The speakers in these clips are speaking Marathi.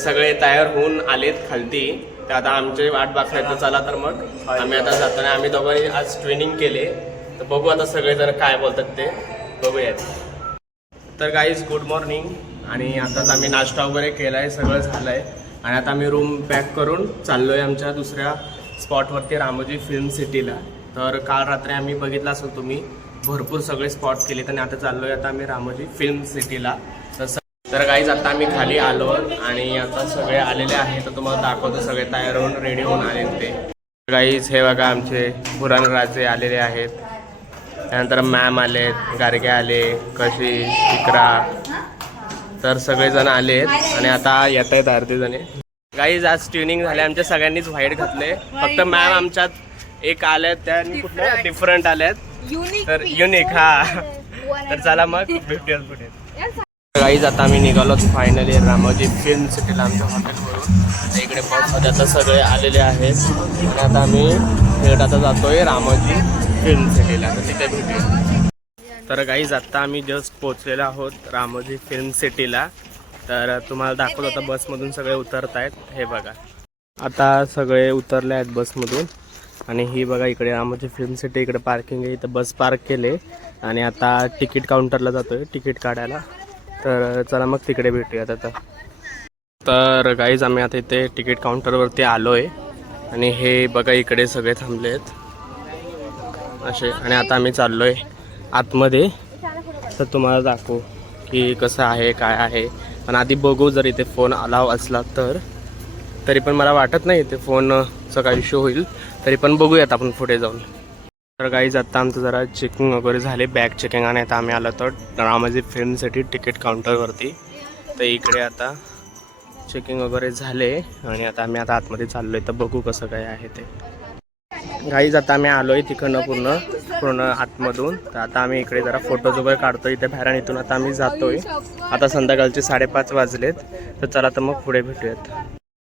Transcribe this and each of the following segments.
सगळे तयार होऊन आलेत खालती, तर आता आमची वाट बघतायत. तर चला तर मग आम्ही आता जातो. आम्ही दोघांनी आज ट्रेनिंग केले, तर बघू आता सगळेजण काय बोलतात ते बघूयात. तर गाईज गुड मॉर्निंग. आणि आताच आम्ही नाश्ता वगैरे केला आहे, सगळं झालं आहे. आणि आता आम्ही रूम पॅक करून चाललो आहे आमच्या दुसऱ्या स्पॉटवरती, रामोजी फिल्म सिटीला. तर काल रात्री आम्ही बघितलं असेल तुम्ही, भरपूर सगळे स्पॉट केले. आणि आता चाललो आहे आता आम्ही रामोजी फिल्म सिटीला. तर गाईज आता आम्ही खाली आलो आणि आता सगळे आलेले आहेत. तर तुम्हाला दाखवतो, सगळे तयार होऊन रेडी होऊन आले ते. गाईज हे बघा आमचे पुराणराजे आलेले आहेत. त्यानंतर मॅम आलेत, गार्गे आले, कशिश, इकरा, तर सगळेजण आलेत. आणि आता येत आहेत अर्धे जणे. गाईज आज ट्युनिंग झाले, आमच्या सगळ्यांनीच व्हाईट घातले. फक्त मॅम आमच्यात एक आल्यात, त्यांनी कुठल्या डिफरंट आल्यात, तर युनिक. हा तर चला मग भेटूया पुढे. गाईज आता आम्ही निघालो फायनली रामोजी फिल्म सिटीला आमच्या हॉटेलवरून. इकडे बसमध्ये आता सगळे आलेले आहेत. आणि आता आम्ही थेट आता जातोय रामोजी फिल्म सिटीला, तर तिथे भेटूया. तर गाईज आत्ता आम्ही जस्ट पोचलेलो आहोत रामोजी फिल्म सिटीला. तर तुम्हाला दाखवत होता बसमधून सगळे उतरत आहेत. हे बघा आता सगळे उतरले आहेत बसमधून. आणि ही बघा इकडे रामोजी फिल्म सिटी, इकडे पार्किंग आहे, इथं बस पार्क केले. आणि आता तिकीट काउंटरला जातोय तिकीट काढायला. तर चला मग तिकडे भेटूयात आता. तर गाईज आम्ही आता इथे तिकीट काउंटरवरती आलो आहे. आणि हे बघा इकडे सगळे थांबले आहेत असे. आणि आता आम्ही चाललो आहे आतमध्ये. तर तुम्हाला दाखवू की कसं आहे काय आहे. पण आधी बघू, जर इथे फोन अलाव असला तर. तरी पण मला वाटत नाही इथे फोनचा काही इश्यू होईल, तरी पण बघूयात आपण पुढे जाऊन. तर गाईज आत्ता आमचं जरा चेकिंग वगैरे झाले, बॅग चेकिंग. आणि आता आम्ही आलो तर रामोजी फिल्मसाठी तिकीट काउंटरवरती. तर इकडे आता चेकिंग वगैरे झाले. आणि आता आम्ही आता आतमध्ये चाललो आहे, तर बघू कसं काय आहे ते. गाईज आता आम्ही आलो आहे तिकडनं पूर्ण आतमधून. तर आता आम्ही इकडे जरा फोटोज वगैरे काढतो इथे बाहेर. आणि इथून आता आम्ही जातोय. आता संध्याकाळचे 5:30 वाजलेत. तर चला तर मग पुढे भेटूयात.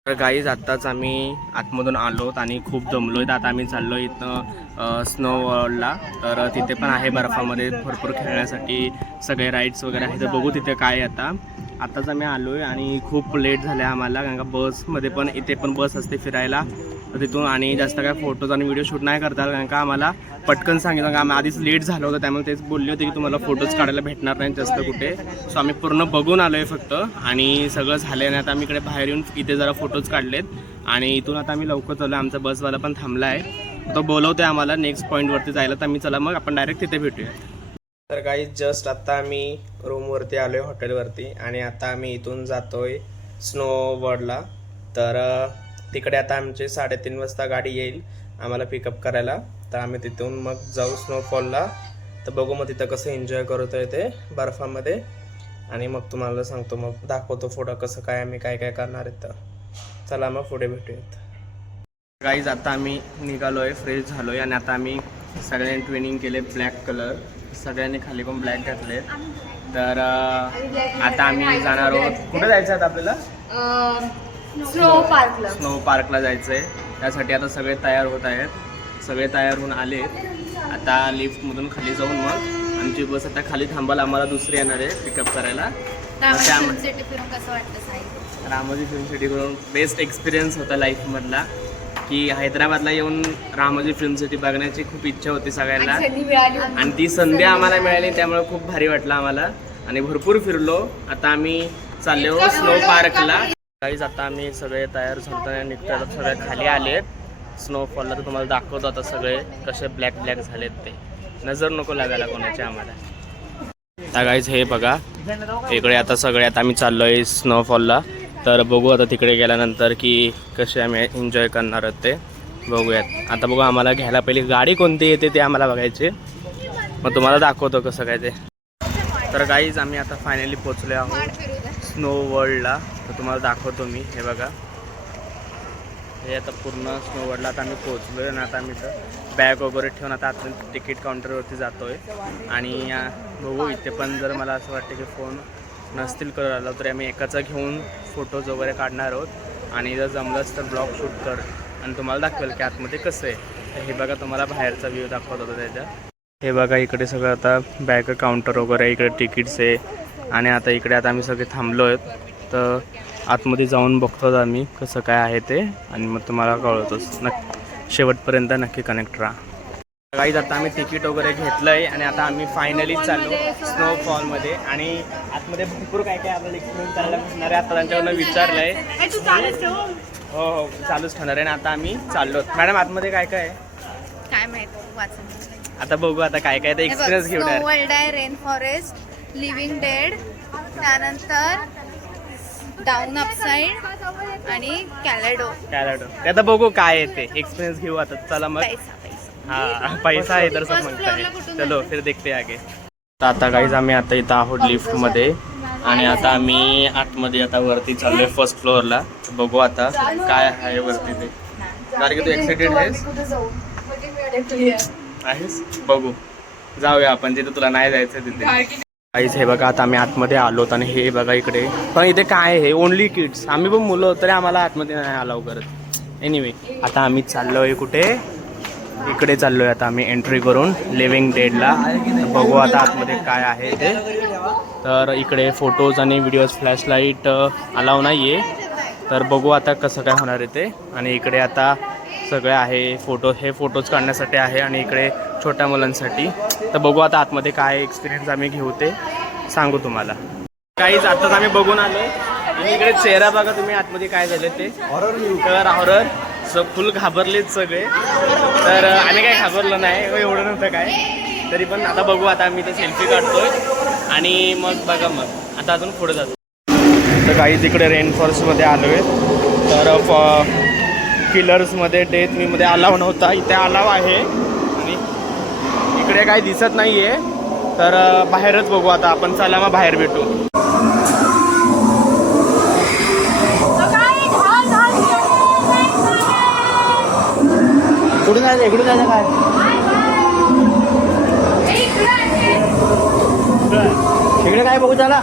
तर गाईज आत्ताच आम्ही आतमधून आलोत आणि खूप दमलो आहेत. आता आम्ही चाललो इथं स्नो वर्ल्डला. तर तिथे पण आहे बर्फामध्ये भरपूर खेळण्यासाठी सगळे राईड्स वगैरे आहे. तर बघू तिथे काय आहे. आत्ताच आम्ही आलो आहे आणि खूप लेट झालं आहे आम्हाला, कारण का बसमध्ये पण इथे पण बस असते फिरायला. तर तिथून आणि जास्त काय फोटोज आणि व्हिडिओ शूट नाही करतात, कारण का आम्हाला पटकन सांगितलं का आम्ही आधीच लेट झालो होतं. त्यामुळे तेच बोलले होते की तुम्हाला फोटोज काढायला भेटणार नाही जास्त कुठे. सो आम्ही पूर्ण बघून आलो आहे फक्त. आणि सगळं झालं आहे. आता आम्ही इकडे बाहेर येऊन इथे जरा फोटोज काढलेत. आणि इथून आता आम्ही लवकर चाललो. आमचा बसवाला पण थांबला आहे, तो बोलवतो आहे आम्हाला नेक्स्ट पॉईंटवरती जायला. तर आम्ही चला मग आपण डायरेक्ट तिथे भेटूया. तर काही जस्ट आत्ता आम्ही रूमवरती आलो आहे हॉटेलवरती. आणि आता आम्ही इथून जातो आहे स्नो वर्ल्डला. तर तिकडे आता आमची 3:30 वाजता गाडी येईल आम्हाला पिकअप करायला. तर आम्ही तिथून मग जाऊ स्नोफॉलला. तर बघू मग तिथं कसं एन्जॉय करतो आहे ते बर्फामध्ये. आणि मग तुम्हाला सांगतो, मग दाखवतो फोटो कसं काय आम्ही काय काय करणार आहेत. तर चला मग पुढे भेटूयात. गाईज आता आम्ही निघालो आहे, फ्रेश झालो आहे. आणि आता आम्ही सगळ्यांनी ट्रेनिंग केले ब्लॅक कलर, सगळ्यांनी खाली पण ब्लॅक घातले. तर आता आम्ही जाणार आहोत. कुठे जायचं आहे आपल्याला? स्नो पार्कला जायचं आहे. त्यासाठी आता सगळे तयार होत आहेत. सगळे तयार होऊन आले. आता लिफ्टमधून खाली जाऊन मग आमची बस आता खाली थांबायला, आम्हाला दुसरी येणार आहे पिकअप करायला. रामोजी फिल्म सिटी करून बेस्ट एक्सपिरियन्स होता लाईफमधला, की हैदराबादला येऊन रामोजी फिल्म सिटी बघण्याची खूप इच्छा होती सगळ्यांना. आणि ती संधी आम्हाला मिळाली, त्यामुळे खूप भारी वाटलं आम्हाला. आणि भरपूर फिरलो. आता आम्ही चाललो स्नो पार्कला. गाईज आता आम्ही सगळे तयार झालो, निघतो सगळे खाली आलेत स्नोफॉलला. तर तुम्हाला दाखवतो आता सगळे कसे ब्लॅक झालेत ते. नजर नको लागायला कोणाची आम्हाला. आता गाईज हे बघा इकडे आता सगळे आता आम्ही चाललो आहे स्नोफॉलला. तर बघू आता तिकडे गेल्यानंतर की कसे आम्ही एन्जॉय करणार आहोत ते बघूयात. आता बघू आम्हाला घ्यायला पहिली गाडी कोणती येते ते आम्हाला बघायचे, मग तुम्हाला दाखवतो कसं काय ते. तर गाईज आम्ही आता फायनली पोचलो आहोत स्नो वर्ल्डला. तर तुम्हाला दाखवतो मी. हे बघा हे आता पूर्ण स्नो वर्ल्डला आता आम्ही पोचलो आहे. आणि आता आम्ही तर बॅग वगैरे ठेवून आता तिकीट काउंटरवरती जातो आहे. आणि बघू इथे पण जर मला असं वाटतं की फोन नसतील करत आलो तर आम्ही एकाचा घेऊन फोटोज वगैरे काढणार आहोत. आणि जर जमलंच तर ब्लॉग शूट कर आणि तुम्हाला दाखवेल की आतमध्ये कसं आहे. तर हे बघा तुम्हाला बाहेरचा व्ह्यू दाखवत होता त्याच्या. हे बघा इकडे सगळं आता बॅग काउंटर वगैरे, इकडे तिकीट्स आहे. आणि आता इकडे आता आम्ही सगळे थांबलो आहेत. तर आतमध्ये जाऊन बघतो आम्ही कसं काय आहे ते आणि मग तुम्हाला कळवतोच. शेवटपर्यंत नक्की कनेक्ट राहा. गाईज आता आम्ही तिकीट वगैरे घेतलं आहे आणि आता आम्ही फायनली चाललो स्नोफॉलमध्ये. आणि आतमध्ये भरपूर काय काय आपल्याला एक्सपिरियन्स करायला भेटणार आहे. आता त्यांच्याकडनं विचारलं आहे. हो हो चालूच ठेवणार आहे. आणि आता आम्ही चाललो. मॅडम आतमध्ये काय काय आहे काय माहिती वाचन. आता बघू आता काय काय एक्सपिरियन्स घेऊ. स्नो वर्ल्ड आहे, रेन फॉरेस्ट, लिव्हिंग डेड, त्यानंतर डाऊन अपसाइड आणि कॅलेडो. ते आता बघू काय आहे ते एक्सपिरियन्स घेऊ आता. चला मग. हाँ पैसा है इधर सब मांगता है. चलो फिर देखते आगे. आता गाईज आम्ही आता इथं आहोत लिफ्टमध्ये आणि आता आम्ही आतमध्ये आता वरती चाललोय फर्स्ट फ्लोअरला. बघू आता काय आहे वरती ते. कारण की तू एक्साइटेड आहेस? बघू जाऊया आपण जिथे तुला नाही जायचं तिथे. गाईज हे बघा आता आम्ही आतमध्ये आलोत आणि हे बघा इकडे पण इथे काय आहे ओनली किड्स. आम्ही पण मुलं तरी आम्हाला आतमध्ये नाही अलाव करत. एनिवे आता आम्ही चाललोय कुठे इकडे चाललोय आता आम्ही एंट्री करून लिव्हिंग डेडला. बघू आता आतमध्ये काय आहे ते. तर इकडे फोटोज आणि व्हिडिओज फ्लॅशलाईट अलाव नाही आहे. तर बघू आता कसं काय होणार आहे ते. आणि इकडे आता सगळे आहे हे फोटोज काढण्यासाठी आहे आणि इकडे छोट्या मुलांसाठी. तर बघू आता आतमध्ये काय एक्सपिरियन्स आम्ही घेऊ ते सांगू तुम्हाला. काहीच आत्ताच आम्ही बघून आलो आणि इकडे चेहरा बघा तुम्ही आतमध्ये काय झाले ते. हॉरर फुल घाबरलेत सगळे. तर आम्ही काय घाबरलो नाही एवढं नव्हतं काय. तरी पण आता बघू आता आम्ही ते सेल्फी काढतोय आणि मग बघा मग आता अजून पुढे जातो. तर काहीच इकडे रेन फॉरेस्टमध्ये आलो आहे. तर किलर्समध्ये डेथ मीमध्ये अलाव नव्हता. इथे अलाव आहे आणि इकडे काही दिसत नाही आहे. तर बाहेरच बघू आता आपण. चला मग बाहेर भेटू. कुठून जायचं इकडून जायचं काय इकडे काय बघू चला.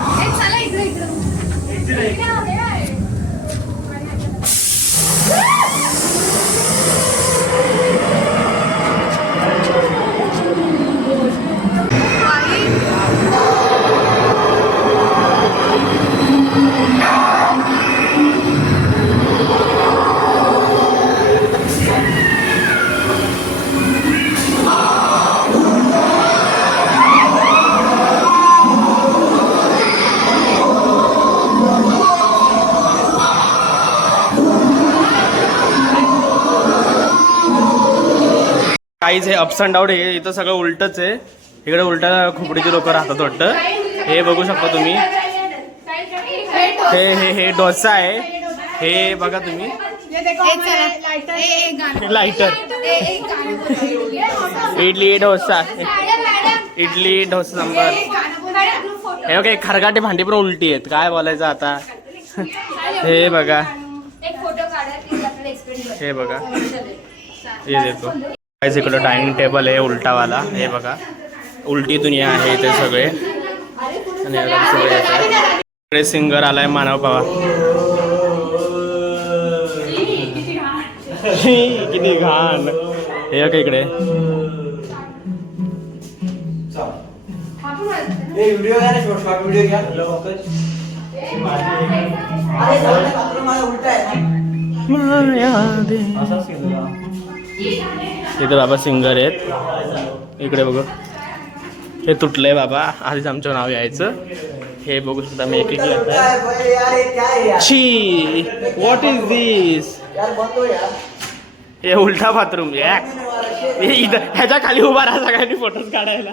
काहीच हे अप्स अँड डाऊन हे इथं सगळं उलटच आहे. इकडे उलटा खोपडीचे लोक राहतात वाटतं. हे बघू शकता तुम्ही. हे हे हे डोसा आहे. हे बघा तुम्ही लाइटर. इडली डोसा सांबार. हे बघा खरगाटे भांडी पण उलटी आहेत. काय बोलायचं आता. हे बघा हे बघा हे देखो. इकडं डायनिंग टेबल आहे उलटावाला. हे बघा उलटी दुनिया आहे इथे सगळे. आणि सगळे इकडे सिंगर आलाय मानव बाबा. किती घाण. हे का इकडे इथे बाबा सिंगर आहेत. इकडे बघ हे तुटलंय बाबा. आधीच आमचं नाव यायचं. हे बघू शकता मी एक छी व्हॉट इज दिस. हे उलटा बाथरूम. ह्याच्या खाली उभा राहा सगळ्यांनी फोटोज काढायला.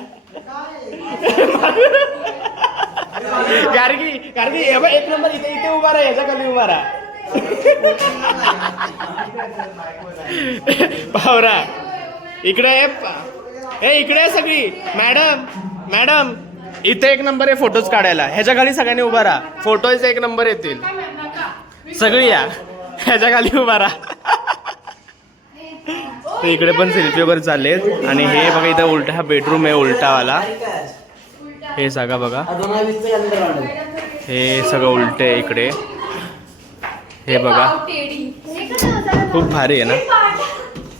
कारण की एक नंबर इथे उभा राहा. ह्याच्या खाली उभा राहा. पावरा इकडे इकडे सगळी. मॅडम इथे एक नंबर आहे फोटोज काढायला. ह्याच्या खाली सगळ्यांनी उभा राहा. फोटोज एक नंबर येतील. सगळी या ह्याच्या खाली उभा राहा. इकडे पण सेल्फी वगैरे चाललेत. आणि हे बघा इथं उलटा हा बेडरूम आहे उलटावाला. हे सगळं बघा हे सगळं उलट आहे इकडे. हे बघा खूप भारी आहे ना.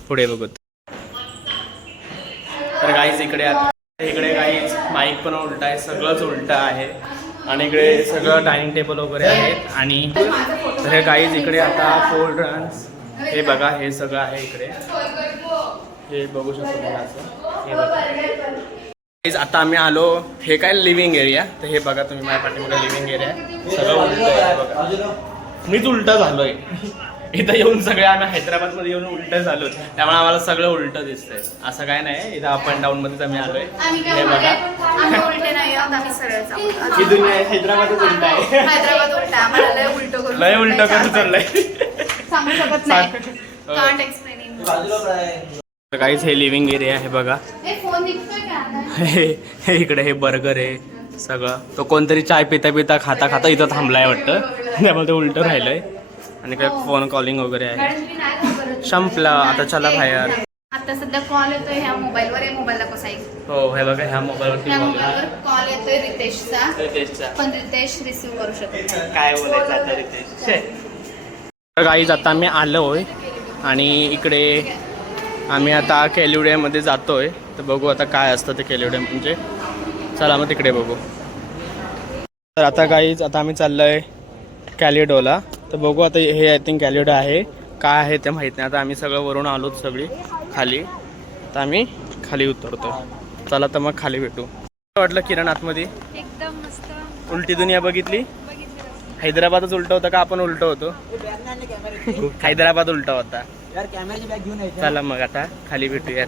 पुढे बघू. तर गाईज इकडे गाईज माईक पण उलटा आहे. सगळंच उलट आहे. आणि इकडे सगळं डायनिंग टेबल वगैरे आहेत. आणि हे गाईज इकडे आता कोल्ड ड्रिंक्स हे बघा, हे सगळं आहे इकडे. हे बघू शकतो मला असं. हे बघा गाईज, आता आम्ही आलो. हे काय लिव्हिंग एरिया. तर हे बघा तुम्ही माझ्या पाठीमध्ये लिव्हिंग एरिया सगळं उलट आहे बघा. मीच उलटा झालोय इथं येऊन. सगळे आम्ही हैदराबादमध्ये येऊन उलट झालो, त्यामुळे आम्हाला सगळं उलट दिसतंय. असं काय नाही, इथं अप अँड डाऊन मध्येच आम्ही आलोय. हे बघा, ही दुनिया आहे, हैदराबादच उलट आहे. लय उलट करून चाललंय. काहीच हे लिव्हिंग एरिया आहे बघा. हे इकडे हे बर्गर आहे सगळं. तो कोणतरी चाय पिता पिता खाता खाता इथं थांबलाय वाटतं, त्यामुळे ते उलट राहिलंय. आणि काय फोन कॉलिंग वगैरे आहे. संपला आता, चला बाहेर. आता सध्या कॉल येतोय ह्या मोबाईलवर. आहे मोबाईल दाखव साई. हो हे बघा, ह्या मोबाईलवरती कॉल येतोय रितेशचा. पण रितेश रिसीव्ह करू शकत नाही. काय बोलायचं आता रितेश. गाईज आता आम्ही आलोय आणि इकडे आम्ही आता केलिवड्यामध्ये जातोय. तर बघू आता काय असतं ते केलिवड्या म्हणजे. चला मग तिकडे बघू. तर आता गाईज आता आम्ही चाललोय कॅलिडोला. तर बघू आता, हे आय थिंक कॅलिडो आहे. काय आहे ते माहीत नाही. आता आम्ही सगळं वरून आलोत सगळी खाली. तर आम्ही खाली उतरतो. चला तर मग खाली भेटू. वाटलं किरण आतमध्ये एकदम मस्त. उलटी दुनिया बघितली. हैदराबादच उलट होता का आपण उलट होतो? हैदराबाद उलटा होता. चला मग आता खाली भेटूयात.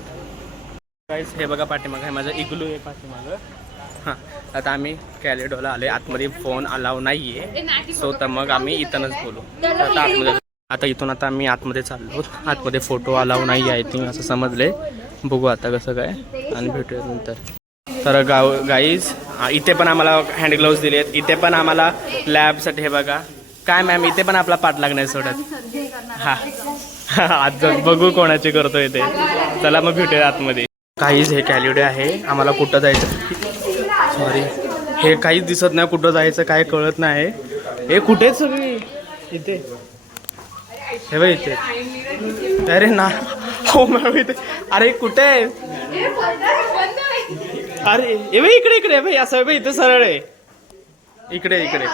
गाईस हे बघा पाठीमागं आहे माझं इग्लू आहे पाठीमागं. हां, आता आम्ही कॅलिडोला आले. आतमध्ये फोन अलाव नाही आहे, सो तर मग आम्ही इथूनच बोलू. आता आतमध्ये, आता इथून आता आम्ही आतमध्ये चाललो. आतमध्ये फोटो अलाव नाही आहे आय थिंक, असं समजले. बघू आता कसं काय आणि भेटूया नंतर. तर गाईज इथे पण आम्हाला हँड ग्लोव्ज दिले आहेत. इथे पण आम्हाला लॅबसाठी. हे बघा काय मॅम, इथे पण आपला पाठ लागणार सोडत. हां आज बघू कोणाची करतोय ते. चला मग भेटूया आतमध्ये. काहीच हे कॅलिडो आहे. आम्हाला कुठं जायचं, सॉरी हे काहीच दिसत नाही. कुठं जायचं काय कळत नाही. हे कुठेच सगळी इथे. हे बघ इथे. अरे ना हो मॅम इथे. अरे कुठे आहे? अरे हे बघ इकडे इकडे भाई. असं बघ इथे सरळ आहे. इकडे इकडे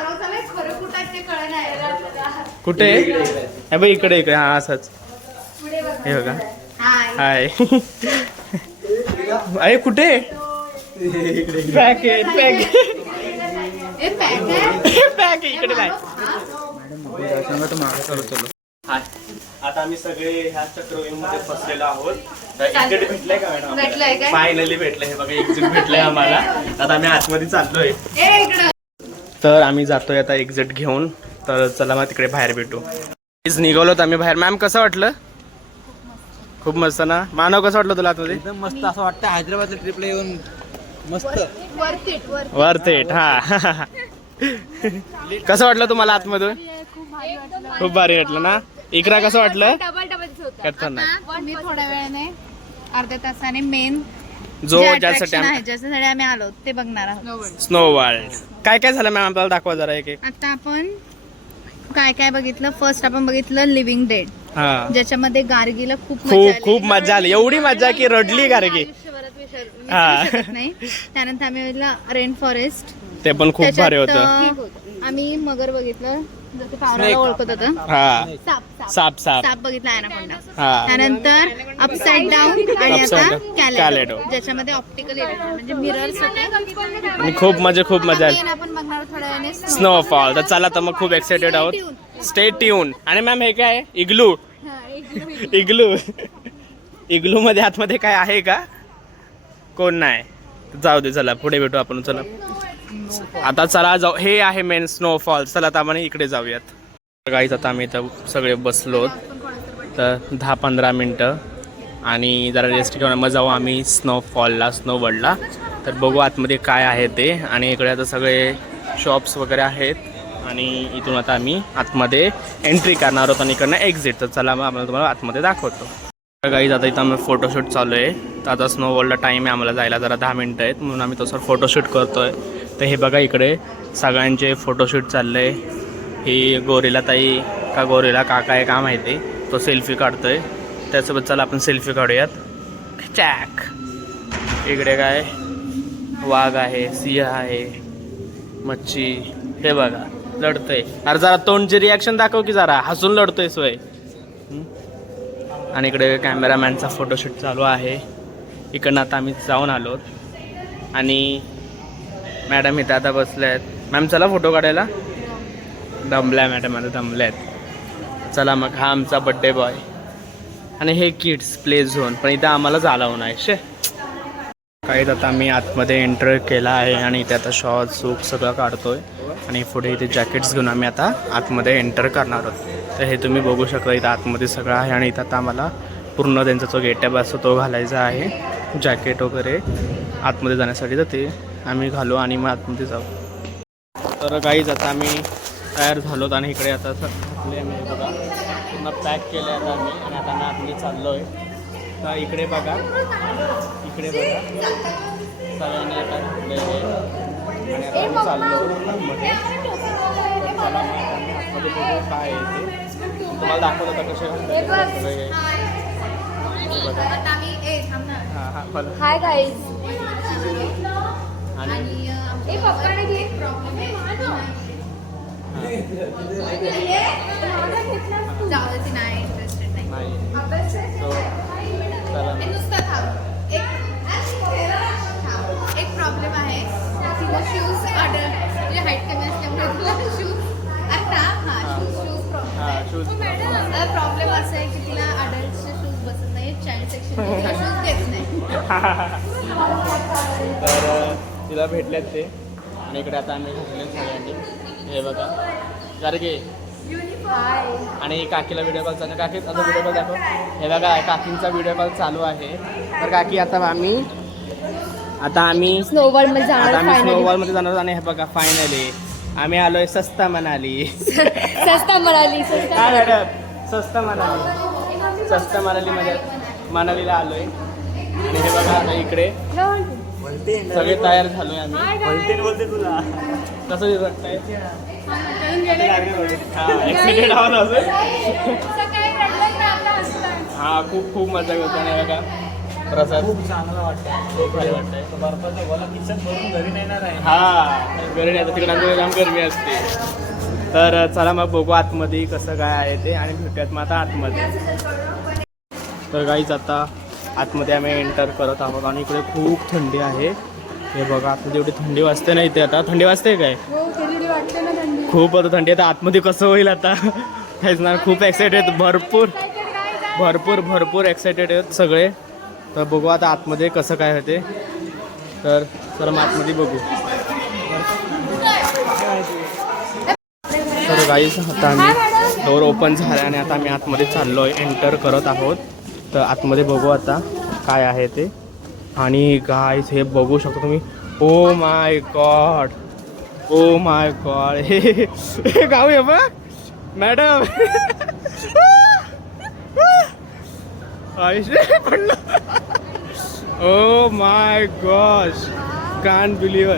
कुठे? हे बघ इकडे इकडे. हा असंच. हे बघा. हाय. अरे कुठे? पॅक आहे पॅक पॅक इकडे नाही. हाय, आता आम्ही सगळे ह्या चक्रव्यूहमध्ये फसलेलो आहोत. एक्झिट भेटलंय का मॅडम? फायनली भेटलंय. हे बघा एक्झिट भेटलंय आम्हाला. आता आम्ही आतमध्ये चाललोय. तर आम्ही जातोय आता एक्झिट घेऊन. तर चला मग तिकडे बाहेर भेटू. निघालोत आम्ही बाहेर. मॅम कसं वाटलं? खूप मस्त ना. मानव कसं वाटलं तुला आतमध्ये? एकदम मस्त. असं वाटतं हैदराबादच्या ट्रिपला येऊन मस्त. Worth it. हा कसं वाटलं तुम्हाला आतमधून? खूप भारी वाटलं ना. इकरा कसं वाटलं? मी थोड्या वेळाने अर्ध्या तासाने मेन जो ज्याच्यासाठी आम्ही आलो ते बघणार आहोत. Snow world. काय काय झालं मॅम आपल्याला दाखवा जरा एक एक. आता आपण काय काय बघितलं. फर्स्ट आपण बघितलं लिव्हिंग डेड, हा ज्याच्यामध्ये गार्गीला खूप मजा आली. एवढी मजा की रडली गार्गी. नाही. त्यानंतर आम्ही बघितलं रेन फॉरेस्ट. ते पण खूप भारी होतं. आम्ही मगर बघितलं, जसं पावराला ओळखत होतं. हा साप साप बघितला ॲनाकोंडा. हा. त्यानंतर अपसाइड डाऊन आणि आता Upside कॅलेडो, ज्याच्यामध्ये ऑप्टिकल इलेक्ट्रॉन म्हणजे मिरर्स होते. आणि खूप मजा आली. आपण बघणार थोड्या वेळाने स्नोफॉल. तर चला तर मग खूप एक्साइटेड आहोत. Stay tune. आणि मॅम हे काय इग्लू? इग्लू मध्ये आतमध्ये काय आहे का? कोण नाही. जाऊ दे, चला पुढे भेटू आपण. चला आता चला जाऊ. हे आहे मेन स्नोफॉल. चला आता आपण इकडे जाऊयात. गाईज आता आम्ही इथं सगळे बसलो तर 10-15 मिनटं आणि जरा रेस्ट घेऊन मग जाऊ आम्ही स्नोफॉलला, स्नो वर्ल्डला. तर बघू आतमध्ये काय आहे ते. आणि इकडे आता सगळे शॉप्स वगैरे आहेत आणि इथून आता आम्ही आतमध्ये एंट्री करणार आहोत आणि इकडनं एक्झिट. तर चला मग आम्हाला तुम्हाला आतमध्ये दाखवतो. गाईज आता इथं आम्ही फोटोशूट चालू आहे. तर आता स्नो वर्ल्डला टाईम आहे आम्हाला जायला, जरा 10 मिनटं आहेत म्हणून आम्ही तसं फोटोशूट करतो आहे. तर हे बघा इकडे सगळ्यांचे फोटोशूट चाललं आहे. ही गोरीला ताई का गोरीला काका आहे का माहिती, तो सेल्फी काढतो आहे. त्यासोबत चला आपण सेल्फी काढूयात. चॅक. इकडे काय वाघ आहे, सिंह आहे. मच्छी. हे बघा लढतोय. अरे जरा तोंडची रिॲक्शन दाखव की जरा हसून लढतोय सोय. आणि इकडे कॅमेरामॅनचा फोटोशूट चालू आहे. इकडनं आता आम्ही जाऊन आलो आणि मॅडम इथं आता बसल्या आहेत. मॅम चला फोटो काढायला. दमल्या मॅडम आता दमल्यात. चला मग हा आमचा बड्डे बॉय आणि हे किड्स प्ले झोन. पण इथं आम्हाला जालावं नाही शे. काहीच आता आम्ही आतमध्ये एंटर केला आहे आणि इथे आता शॉर्ट सूक सगळं काढतोय आणि पुढे इथे जॅकेट्स घेऊन आम्ही आता आतमध्ये एंटर करणार आहोत. तर हे तुम्ही बघू शकता इथं आतमध्ये सगळं आहे आणि इथं आता आम्हाला पूर्ण त्यांचा जो गेटअप असतो तो घालायचा आहे. जॅकेट वगैरे आतमध्ये जाण्यासाठी तर ते आम्ही घालू आणि मग आतमध्ये जाऊ. तर काहीच आता आम्ही तयार झालो आणि इकडे आता आपले आम्ही बघा पूर्ण पॅक केलं आहे आता आम्ही आणि आता आम्ही आतमध्ये चाललो आहे. तर इकडे बघा सगळ्यांनी आता घातलं आहे आणि आता आम्ही चाललो आतमध्ये. तर चला मग आम्ही आतमध्ये बघू काय आहे ते तुम्हाला दाखवत होता कसे घालतात सगळे. हां हां बोला. Hi guys. आणि नाही इंटरेस्टेड नाही. नाही सो चला नुसतं थांब. एक प्रॉब्लेम आहे. तिला शूज ऑर्डर म्हणजे हाईट कमी असल्यामुळे तिला शूज आता शूज हां शूज प्रॉब्लेम असा आहे की तिला अडल्टचे शूज बसत नाही. चाइल्ड सेक्शन शूज देत नाही. तर तिला भेटलेत ते आणि इकडे आता आम्ही घातले सगळ्यांनी. हे बघा गारगे आणि काकीला व्हिडिओ कॉल चालू. काकी आता व्हिडिओ कॉल दाखव. हे बघा काकींचा व्हिडिओ कॉल चालू आहे. तर काकी आता आम्ही स्नोवॉलमध्ये जाणार. स्नोवॉलमध्ये जाणार आणि हे बघा फायनली आम्ही आलोय सस्ता मनाली. सस्ता म्हणाली. काय मॅडम सस्ता मनालीमध्ये मनालीला आलोय आणि हे बघा आता इकडे सगळे तयार झालोय आम्ही. बोलते तुला कसं वाटतंय. एक्साइटेड आहोत अजून. हा खूप खूप मजा करतो आणि बघा प्रसाद खूप चांगला वाटतं. खूप भारी वाटतंय. बर्फाचं गोला किचन भरून घरी नेणार आहे. हा घरी नाही तिकडे आमच्या जाम गरमी असते. तर चला मग बघू आतमध्ये कसं काय आहे ते आणि भेटूयात मग आता आतमध्ये. तर काहीच आता आतमध्ये आम्ही एंटर करत आहोत आणि इकडे खूप थंडी आहे. हे बघा आतमध्ये एवढी थंडी वाजते ना इथे. आता थंडी वाजते काय खूप आता थंडी. आता आतमध्ये कसं होईल आता काहीच ना. खूप एक्सायटेड आहेत. भरपूर एक्सायटेड आहेत सगळे. तर बघू आता आतमध्ये कसं काय होते. तर चला मग आतमध्ये बघू. तर गाईस आता आम्ही डोर ओपन झाला आणि आता आम्ही आतमध्ये चाललो आहे. एंटर करत आहोत. तर आतमध्ये बघू आता काय आहे ते. आणि गाईस हे बघू शकता तुम्ही. ओ माय गॉड हे गाव आहे बघ मॅडम. पडलं. Oh my gosh can't believe.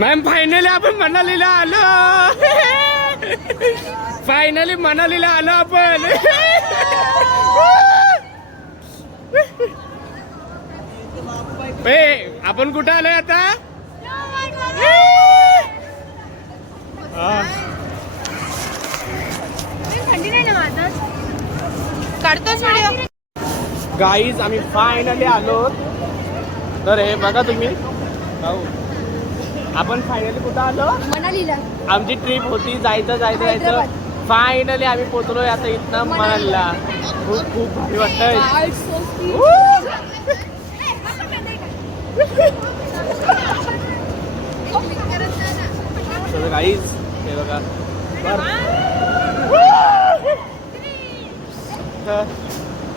Ma'am finally आपण मनालीला आलो. फायनली मनालीला आलो आपण. आपण कुठं आलोय आता. काढतोच व्हिडिओ. गाईज आम्ही फायनली आलो. तर हे बघा तुम्ही आपण फायनली कुठं आलो. मनालीला आमची ट्रिप होती जायचं. फायनली आम्ही पोहोचलोय आता इथनं मनालीला. खूप भारी वाटतंय. गाईज हे बघा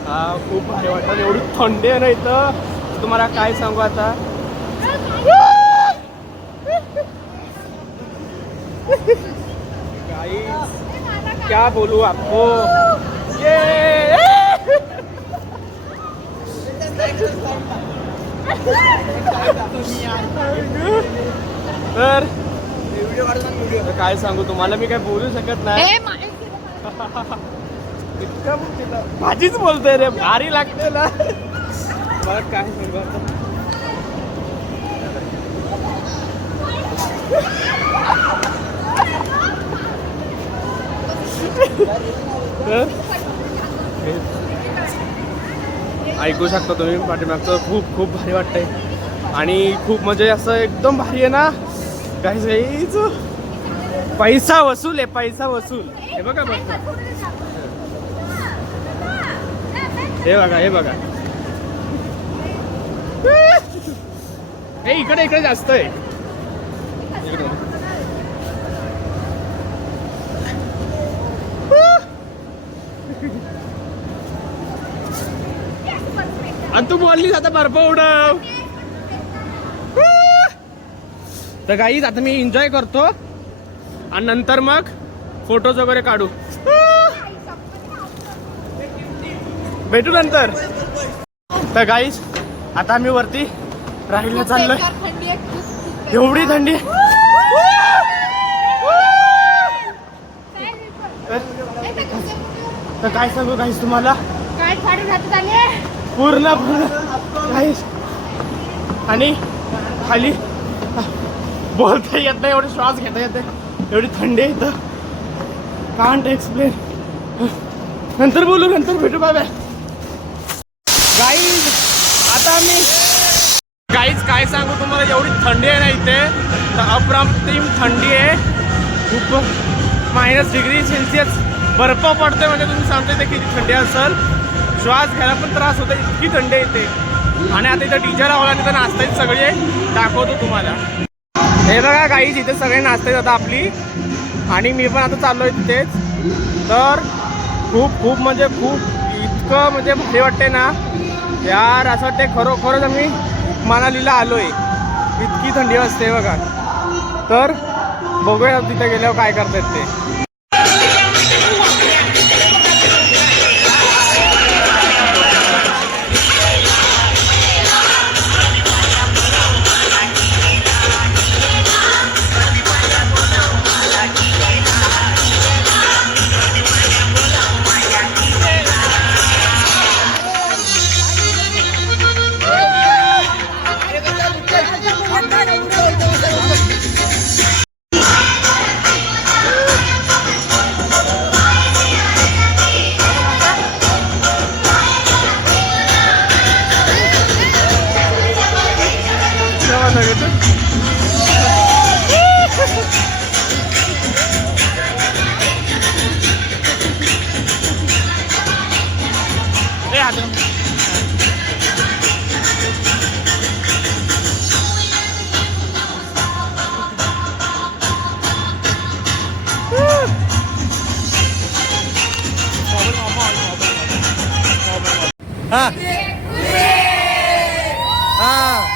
हा खूप भारी वाटतं. एवढी थंडी आहे ना इथं तुम्हाला काय सांगू आता. गाईज क्या बोलू आपको. तर काय सांगू तुम्हाला. मी काय बोलू शकत नाही. इतकं भाजीच बोलतोय रे. भारी लागते ना. मग काय सांगू आता. ऐकू शकता तुम्ही पाठीमागचं खूप खूप भारी वाटतंय आणि खूप म्हणजे असं एकदम भारी आहे ना गाईज. पैसा वसूल आहे, पैसा वसूल. हे बघा बघ, हे बघा, हे बघा. हे इकडे इकडे जास्त आहे. इकडे आणि तू बोललीस आता बर्फ उडव. तर गाईज आता मी एन्जॉय करतो आणि नंतर मग फोटोज वगैरे काढू. भेटू नंतर. तर गाईज आता आम्ही वरती राहायला चाललोय. थंडी आहे खूप. एवढी थंडी आहे. तर काय सांगू गाईज तुम्हाला, काय फाडून हातात आले. पूर्ण गाईज आणि खाली बोलता येत नाही, एवढे श्वास घेता येते, एवढी थंडी आहे इथं. Can't explain. नंतर बोलू, नंतर भेटू. Bye bye guys. आता आम्ही गाईज काय सांगू तुम्हाला, एवढी थंडी आहे ना इथे, तर अप्रतिम थंडी आहे. खूप -डिग्री सेल्सिअस बर्फ पडतोय म्हणजे तुम्ही सांगता येते किती थंडी असेल. श्वास घ्यायला पण त्रास होतो, इतकी थंडी येते. आणि आता इथं डीजे लावला आणि इथं नाचतायत सगळे, दाखवतो तुम्हाला. हे बघा गाईज, इथे सगळे नाचतायत आता आपली, आणि मी पण आता चाललोय तिथेच. तर खूप खूप म्हणजे खूप इतकं म्हणजे भारी वाटते ना यार, असं वाटते खरोखरच आम्ही मनालीला आलोय. इतकी थंडी असते बघा. तर बघूया तिथे गेल्यावर काय करतायत ते. हा हा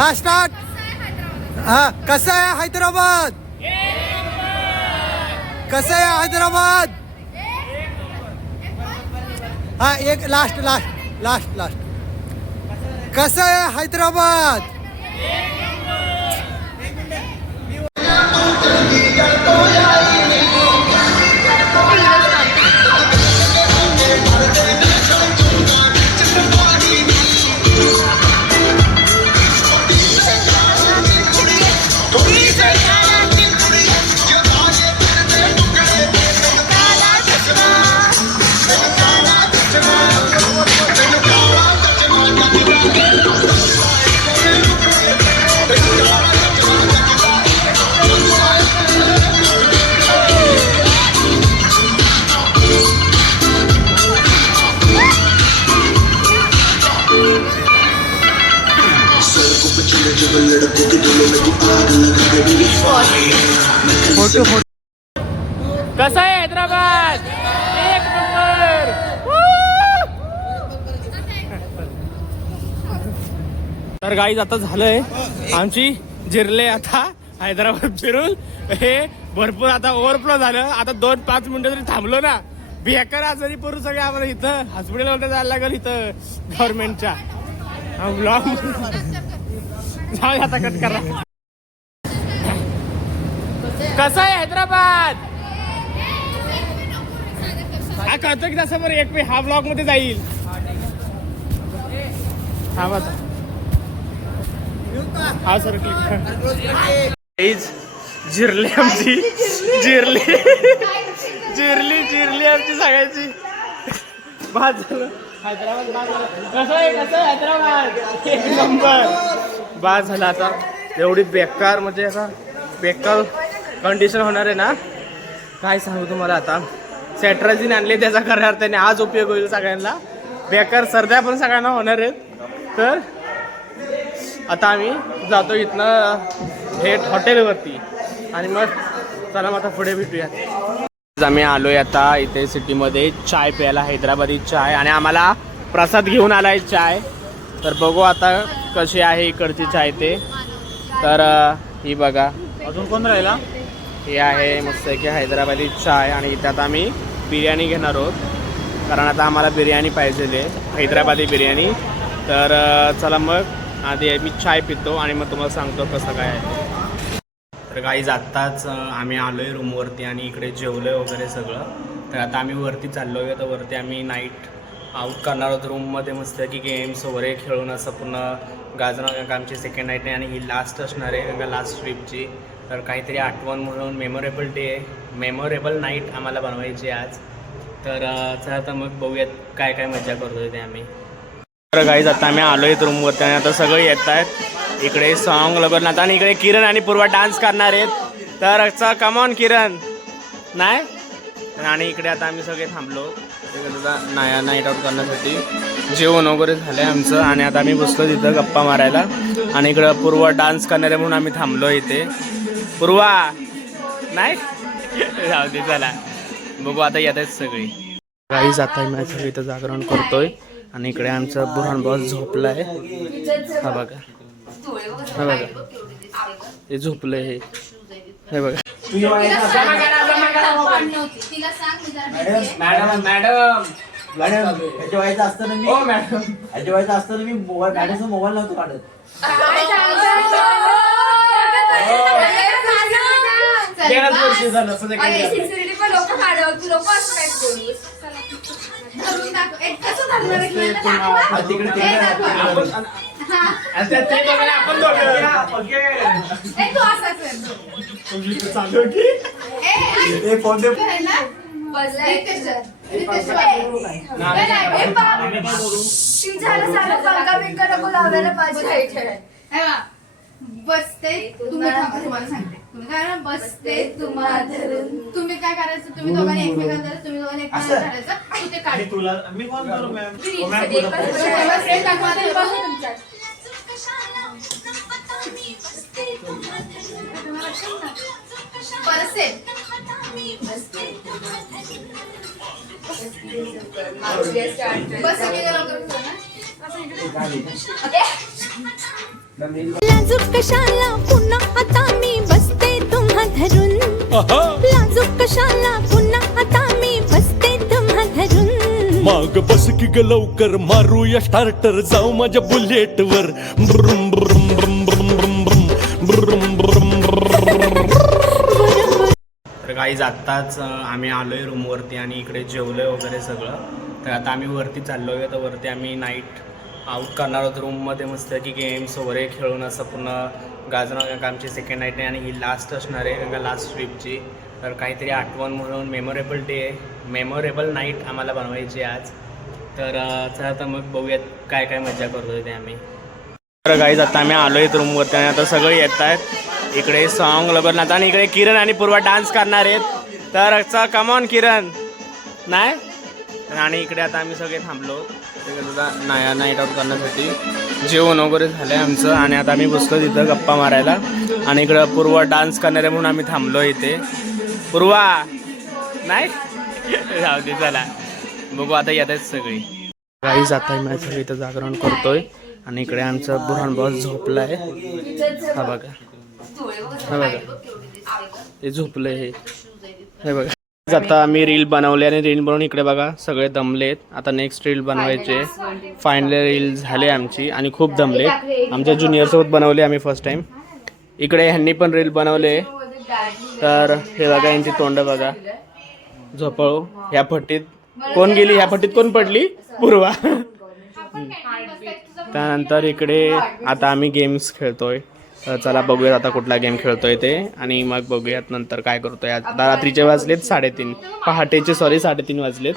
हा स्टार्ट. हा कसं आहे हैदराबाद, कसं आहे हैदराबाद. हा एक लास्ट लास्ट लास्ट लास्ट कसं आहे हैदराबाद? कसं आहे हैदराबाद? एक नंबर. तर गाईज आता झालंय आमची जिरले आता हैदराबाद फिरून. हे भरपूर आता ओव्हरफ्लो झालं. आता 2-5 मिनिटं तरी थांबलो ना, बेकार आजारी पडू सगळे आम्हाला. इथं हॉस्पिटलमध्ये जायला लागेल इथं गव्हर्नमेंटच्या. ब्लॉग जाऊ आता कट करा. कसं आहे हैदराबाद? हा कळतो की तसं बरं एक हा ब्लॉग मध्ये जाईल. हा सर क्लिक जिरली आमची जिरली आमची सगळ्याची. बाद झालं हैदराबाद. कसं आहे हैदराबाद? एक नंबर. बाद झाला. आता एवढी बेकार म्हणजे असा बेकार कंडिशन होणार आहे ना, काय सांगू तुम्हाला. आता सेट्राझिन आणले त्याचा खऱ्या अर्थाने आज उपयोग होईल सगळ्यांना. बेकार सर्द्या पण सगळ्यांना होणार आहेत. तर आता आम्ही जातो इथनं थेट हॉटेलवरती आणि मग चला मग आता पुढे भेटूयात. आम्ही आलोय आता इथे सिटीमध्ये चाय प्यायला, हैदराबादी चाय. आणि आम्हाला प्रसाद घेऊन आलाय चाय. तर बघू आता कशी आहे इकडची चाय ते. तर ही बघा. अजून कोण राहिला? हे आहे मस्त की हैदराबादी चाय. आणि इथे आता आम्ही बिर्याणी घेणार आहोत, कारण आता आम्हाला बिर्याणी पाहिजे, हैदराबादी बिर्याणी. तर चला मग आधी मी चाय पितो आणि मग तुम्हाला सांगतो कसं काय आहे. तर गाईज आत्ताच आम्ही आलो आहे रूमवरती आणि इकडे जेवलो आहे वगैरे सगळं. तर आता आम्ही वरती चाललो आहे. तर वरती आम्ही नाईट आऊट करणार आहोत रूममध्ये मस्त की गेम्स वगैरे खेळून असं पूर्ण गाजणार. कारण का आमची सेकंड नाईट आहे आणि ही लास्ट असणार आहे, कारण का लास्ट ट्रिपची. तर काहीतरी आठवण म्हणून मेमोरेबल डे, मेमोरेबल नाईट आम्हाला बनवायची आज. तर चला तर मग बघूयात काय काय मजा करतोय ते आम्ही. तर गाईज आता आम्ही आलो आहेत रूमवरती आणि आता सगळे येत आहेत. इकडे सॉन्ग लगवणार आणि इकडे किरण आणि पूर्वा डान्स करणार आहेत. तर कमॉन किरण नाही. आणि इकडे आता आम्ही सगळे थांबलो नाईट आऊट करण्यासाठी. जेवण वगैरे झालं आहे आमचं आणि आता आम्ही बसलो तिथं गप्पा मारायला. आणि इकडं पूर्वा डान्स करणार आहे म्हणून आम्ही थांबलो इथे. पूर्वा नाही जाऊ दे, चला बघू आता येत आहेत सगळी. गाईज आता मी सगळं इथं जागरण करतोय आणि इकडे आमचा बुरहान बॉस झोपला आहे. हा बघा, हा बघा हे झोपलंय. हे बघा मॅडम व्हायचं असतं ना मी व्हायचं असतं ना मी मॅडमचा मोबाईल नव्हतो काढत. बसते तुम्ही तुम्हाला सांगते. तुम्ही काय ना बसते तुम्हाला धरून. तुम्ही काय करायचं, तुम्ही दोघांनी एकमेकांना धरायचं, तुम्ही दोघांनी एकमेकांना धरायचं. तू ते काढ. मी कोण करू मॅम? लाजूक कशाला पुन्हा आता मी बसते तुम्हा धरून. लाजूक कशाला पुन्हा आता मी बसते तुम्हा धरून. माग बस की ग लवकर मारूया स्टार्टर जाऊ माझ्या बुलेट वर ब्रुम ब्रुम ब्रुम ब्रुम ब्रुम ब्रुम ब्रुम ब्रुम. तर गाईज आत्ताच आम्ही आलोय रूमवरती आणि इकडे जेवलोय वगैरे सगळं. तर आता आम्ही वरती चाललोय. तर वरती आम्ही नाईट आउट करणार आहोत रूममध्ये मस्त की गेम्स वगैरे खेळून असं पूर्ण गाजणार. कारण का आमची सेकंड नाईट आहे आणि ही लास्ट असणार आहे कारण का लास्ट ट्रिपची. तर काहीतरी आठवण म्हणून मेमोरेबल डे मेमोरेबल नाईट आम्हाला बनवायची आज. तर चला तर मग बघूयात काय काय मजा करतोय ते आम्ही. तर गाईज आता आम्ही आलो आहेत रूमवरती आणि आता सगळे येत आहेत. इकडे सॉन्ग लगवणार आणि इकडे किरण आणि पूर्वा डान्स करणार आहेत. तर कमॉन किरण नाही. आणि इकडे आता आम्ही सगळे थांबलो नाईट आउट करण्यासाठी. जेवण वगैरे झालं आहे आमचं आणि आता आम्ही बसलो तिथं गप्पा मारायला. आणि इकडं पूर्वा डान्स करणार आहे म्हणून आम्ही थांबलो इथे. पूर्वा नाही जाऊ दे चला बघू आता येत आहेत सगळी. गाईज आता मी सगळं इथं जागरण करतोय आणि इकडे आमचा बुरहान बॉस झोपला आहे. हा बघा हा बघा हे झोपलं हे बघा. आता आम्ही रील बनवले आणि रील बनवून इकडे बघा सगळे दमलेत. आता नेक्स्ट रील बनवायचे. फायनल रील झाले आमची आणि खूप दमले. आमच्या ज्युनियरसोबत बनवले आम्ही फर्स्ट टाइम. इकडे ह्यांनी पण रील बनवले. तर हे बघा यांची तोंड बघा झोपळू. ह्या फट्टीत कोण गेली ह्या फट्टीत कोण पडली पूर्वा. त्यानंतर इकडे आता आम्ही गेम्स खेळतोय. चला बघूयात आता कुठला गेम खेळतोय ते आणि मग बघूयात नंतर काय करतोय. आता रात्रीचे वाजलेत 3:30 पहाटेचे 3:30 वाजलेत.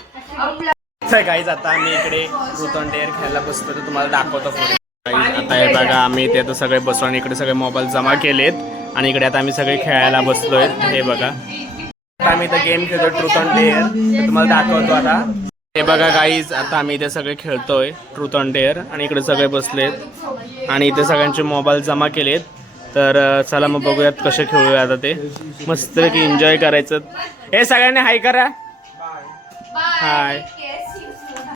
गाईज आता आम्ही इकडे ट्रूथ ऑर डेअर खेळायला बसतो. तर तुम्हाला दाखवतो पुढे. आता हे बघा आम्ही इथे आता सगळे बसलो आणि इकडे सगळे मोबाईल जमा केलेत आणि इकडे आता आम्ही सगळे खेळायला बसलोय. हे बघा आता आम्ही इथं गेम खेळतोय ट्रूथ ऑर डेअर. तर तुम्हाला दाखवतो आता. हे बघा गाईज आता आम्ही इथे सगळे खेळतोय ट्रूथ ऑर डेअर आणि इकडे सगळे बसलेत आणि इथे सगळ्यांचे मोबाईल जमा केलेत. तर चला मग बघूयात कसे खेळूया आता ते. मस्त की एन्जॉय करायचं. हे सगळ्यांनी हाय करा. हाय.